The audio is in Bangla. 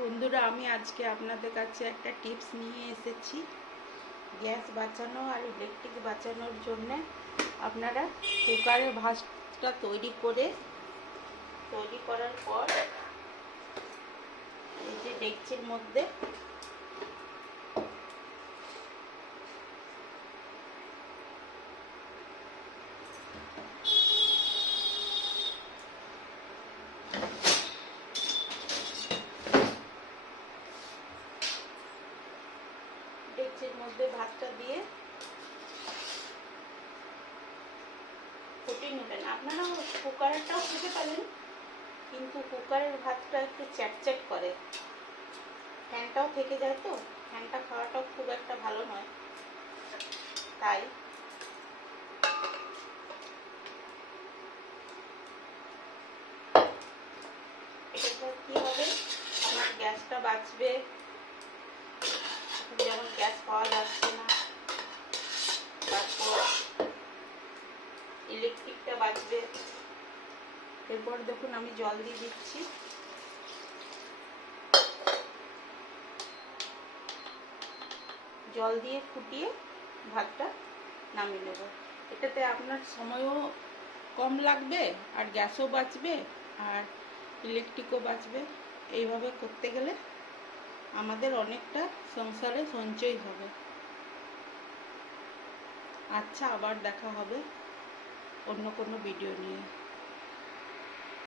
বন্ধুরা, আমি আজকে আপনাদের কাছে একটা টিপস নিয়ে এসেছি গ্যাস বাঁচানো আর ইলেকট্রিক বাঁচানোর জন্যে। আপনারা কুকারে ভাতটা তৈরি করার পর এই যে ডেকচির মধ্যে ভাতটা দিয়ে ফুটিয়ে নেবেন। আপনারা কুকারটাও খেতে পারেন, কিন্তু কুকারের ভাতটা একটু চ্যাটচ্যাট করে, ফ্যানটাও থেকে যায়, তো ফ্যানটা খাওয়াটাও খুব একটা ভালো নয়। তাই এটা কি হবে, আমার গ্যাসটা বাঁচবে। যেমন গ্যাস পাওয়া যাচ্ছে না, তারপর ইলেকট্রিকটা বাঁচবে। এরপর দেখুন আমি জল দিয়ে দিচ্ছি। জল দিয়ে ফুটিয়ে ভাতটা নামিয়ে নেব। এটাতে আপনার সময়ও কম লাগবে, আর গ্যাসও বাঁচবে, আর ইলেকট্রিকও বাঁচবে। এইভাবে করতে গেলে আমাদের অনেকটা সংসারে সঞ্চয় হবে। আচ্ছা, আবার দেখা হবে অন্য কোনো ভিডিও নিয়ে।